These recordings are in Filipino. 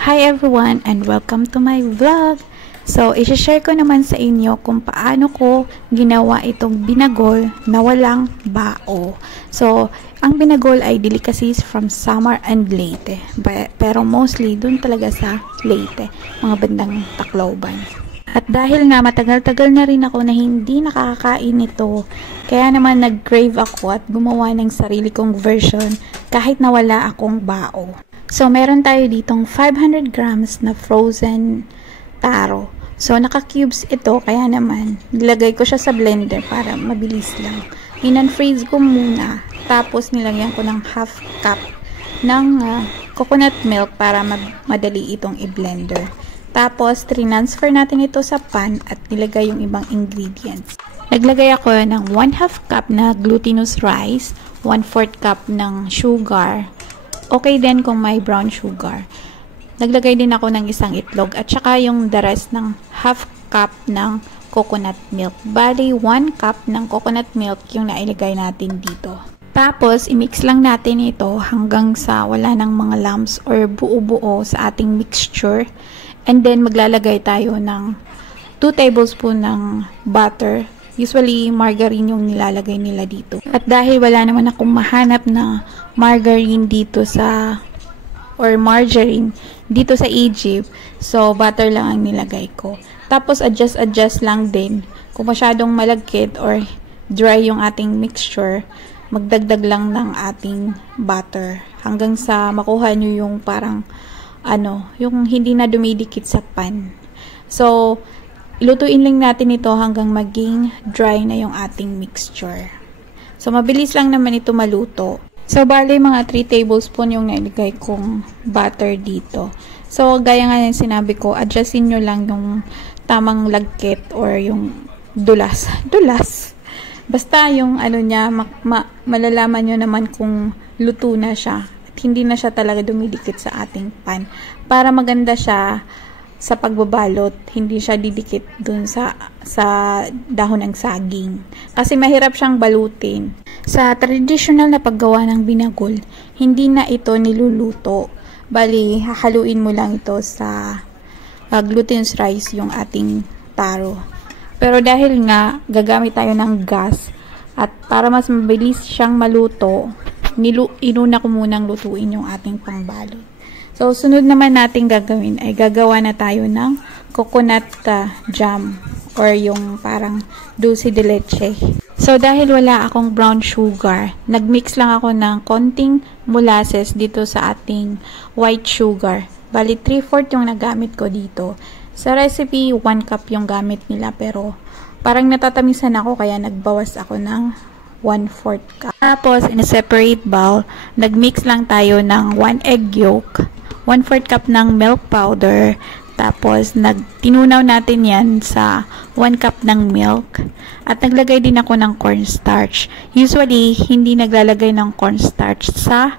Hi everyone and welcome to my vlog. So, i-share ko naman sa inyo kung paano ko ginawa itong binagol na walang bao. So, ang binagol ay delicacies from Samar and Leyte. Pero mostly dun talaga sa Leyte, mga bandang Tacloban. At dahil nga matagal-tagal na rin ako na hindi nakakakain nito, kaya naman nag-crave ako at gumawa ng sarili kong version kahit na wala akong bao. So, meron tayo ditong 500 grams na frozen taro. So, naka-cubes ito, kaya naman, nilagay ko siya sa blender para mabilis lang. In-unfreeze ko muna, tapos nilagyan ko ng half cup ng coconut milk para madali itong i-blender. Tapos, transfer natin ito sa pan at nilagay yung ibang ingredients. Naglagay ako ng 1/2 cup na glutinous rice, 1/4 cup ng sugar. Okay din kung may brown sugar. Naglagay din ako ng isang itlog at saka yung the rest ng half cup ng coconut milk. Bali, 1 cup ng coconut milk yung nailagay natin dito. Tapos, i-mix lang natin ito hanggang sa wala ng mga lumps or buo-buo sa ating mixture. And then, maglalagay tayo ng 2 tablespoon ng butter. Usually, margarine yung nilalagay nila dito. At dahil wala naman akong mahanap na margarine dito margarine dito sa Egypt, so butter lang ang nilagay ko. Tapos, adjust lang din. Kung masyadong malagkit or dry yung ating mixture, magdagdag lang ng ating butter. Hanggang sa makuha nyo yung parang, yung hindi na dumidikit sa pan. So, ilutuin lang natin ito hanggang maging dry na yung ating mixture. So, mabilis lang naman ito maluto. So, bali mga 3 tablespoon yung nailagay kong butter dito. So, gaya nga yung sinabi ko, adjustin nyo lang yung tamang lagkit or yung dulas. Basta yung niya, malalaman nyo naman kung luto na siya. At hindi na siya talaga dumidikit sa ating pan. Para maganda siya sa pagbabalot, hindi siya didikit dun sa dahon ng saging. Kasi mahirap siyang balutin. Sa traditional na paggawa ng binagol, hindi na ito niluluto. Bali, hahaluin mo lang ito sa glutinous rice yung ating taro. Pero dahil nga gagamit tayo ng gas at para mas mabilis siyang maluto, inuna ko munang lutuin yung ating pangbalot. So, sunod naman natin gagawin ay gagawa na tayo ng coconut jam or yung parang dulce de leche. So, dahil wala akong brown sugar, nagmix lang ako ng konting molasses dito sa ating white sugar. Bali, 3/4 yung nagamit ko dito. Sa recipe, 1 cup yung gamit nila pero parang natatamisan ako kaya nagbawas ako ng 1/4 cup. Tapos, in a separate bowl, nagmix lang tayo ng 1 egg yolk, 1/4 cup ng milk powder, tapos tinunaw natin yan sa 1 cup ng milk, at naglagay din ako ng cornstarch. Usually, hindi naglalagay ng cornstarch sa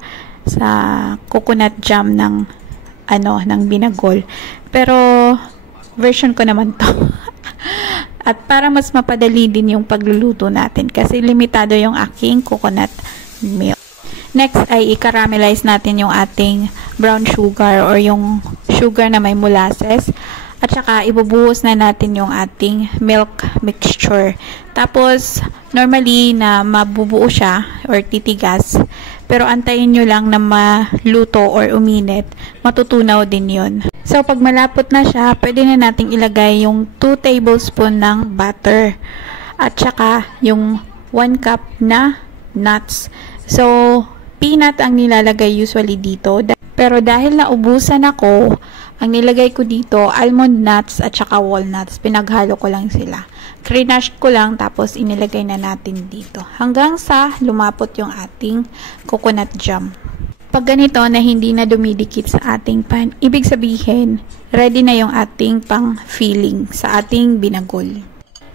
coconut jam ng binagol. Pero, version ko naman to. At para mas mapadali din yung pagluluto natin kasi limitado yung aking coconut milk. Next ay i-caramelize natin yung ating brown sugar or yung sugar na may molasses. At saka ibubuhos na natin yung ating milk mixture. Tapos, normally na mabubuo siya or titigas. Pero antayin nyo lang na maluto or uminit. Matutunaw din yun. So, pag malapot na siya, pwede na nating ilagay yung 2 tablespoon ng butter. At saka yung 1 cup na nuts. So, peanut ang nilalagay usually dito. Pero dahil naubusan ako, ang nilagay ko dito, almond nuts at saka walnuts. Pinaghalo ko lang sila. Crinash ko lang tapos inilagay na natin dito. Hanggang sa lumapot yung ating coconut jam. Pag ganito na hindi na dumidikit sa ating pan, ibig sabihin, ready na yung ating pang-filling sa ating binagol.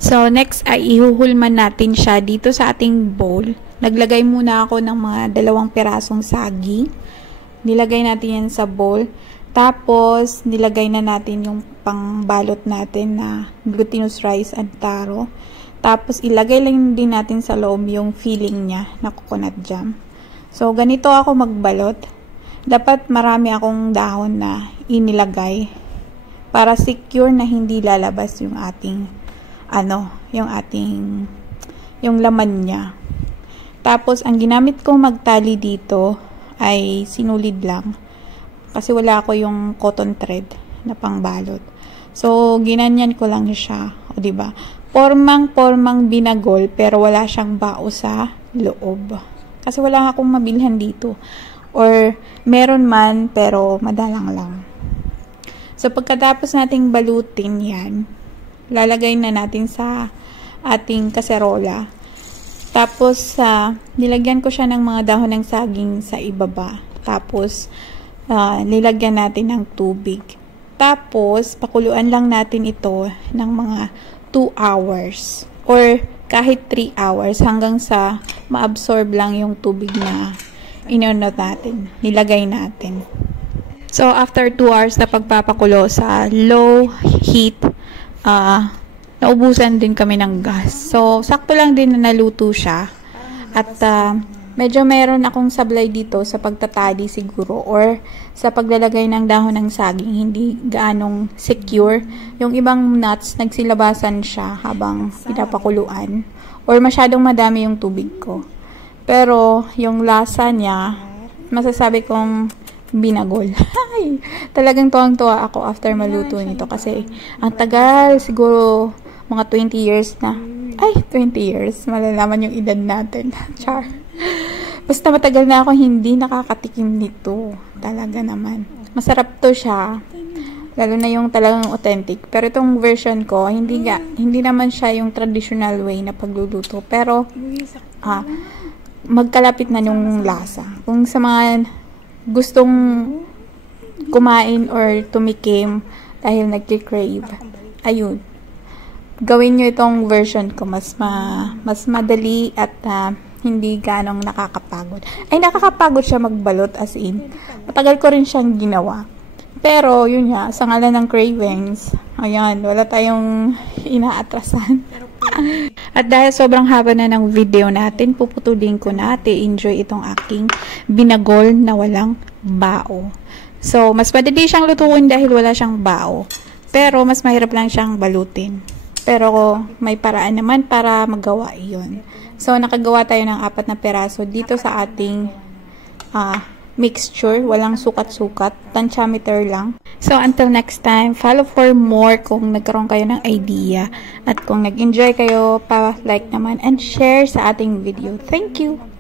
So, next ay ihuhulman natin siya dito sa ating bowl. Naglagay muna ako ng mga 2 pirasong saging. Nilagay natin yan sa bowl. Tapos, nilagay na natin yung pangbalot natin na glutinous rice at taro. Tapos, ilagay lang din natin sa loob yung filling niya na coconut jam. So, ganito ako magbalot. dapat marami akong dahon na inilagay para secure na hindi lalabas yung ating yung laman niya. Tapos ang ginamit kong magtali dito ay sinulid lang kasi wala ako yung cotton thread na pangbalot. So ginanyan ko lang siya, o di ba? Pormang binagol pero wala siyang bao sa loob. Kasi wala akong mabilhan dito. Or meron man pero madalang lang. So pagkatapos nating balutin yan, lalagay na natin sa ating kaserola. Tapos nilagyan ko siya ng mga dahon ng saging sa ibaba. Tapos nilagyan natin ng tubig. Tapos pakuluan lang natin ito ng mga 2 hours or kahit 3 hours hanggang sa ma-absorb lang yung tubig na nilagay natin. So after 2 hours na pagpapakulo sa low heat, naubusan din kami ng gas. So sakto lang din na naluto siya. At medyo meron akong sablay dito sa pagtatali siguro or sa paglalagay ng dahon ng saging, hindi gaanong secure. Yung ibang nuts, nagsilabasan siya habang pinapakuluan or masyadong madami yung tubig ko. Pero yung lasa niya, masasabi kong binagol. Talagang tuwang-tuwa ako after maluto nito kasi ang tagal, siguro mga 20 years na. 20 years. Malalaman yung edad natin. Char. Basta matagal na ako hindi nakakatikim nito. Talaga naman. Masarap to siya. Lalo na yung talagang authentic. Pero itong version ko, hindi naman siya yung traditional way na pagluluto. Pero, magkalapit na yung lasa. Kung sa mga gustong kumain or tumikim dahil nagki-crave, ayun. Gawin nyo itong version ko. Mas madali at hindi ganong nakakapagod. Ay, nakakapagod siya magbalot as in. Matagal ko rin siyang ginawa. Pero, yun nga, sa ngalan ng cravings, ayan, wala tayong inaatrasan. At dahil sobrang haba na ng video natin, puputulin ko na at enjoy itong aking binagol na walang bao. So, mas madali siyang lutuin dahil wala siyang bao. Pero, mas mahirap lang siyang balutin. Pero, may paraan naman para magawa iyon. So, nakagawa tayo ng 4 na peraso dito sa ating mixture. Walang sukat-sukat. Tantiameter lang. So, until next time, follow for more kung nagkaroon kayo ng idea. At kung nag-enjoy kayo, pa-like naman and share sa ating video. Thank you!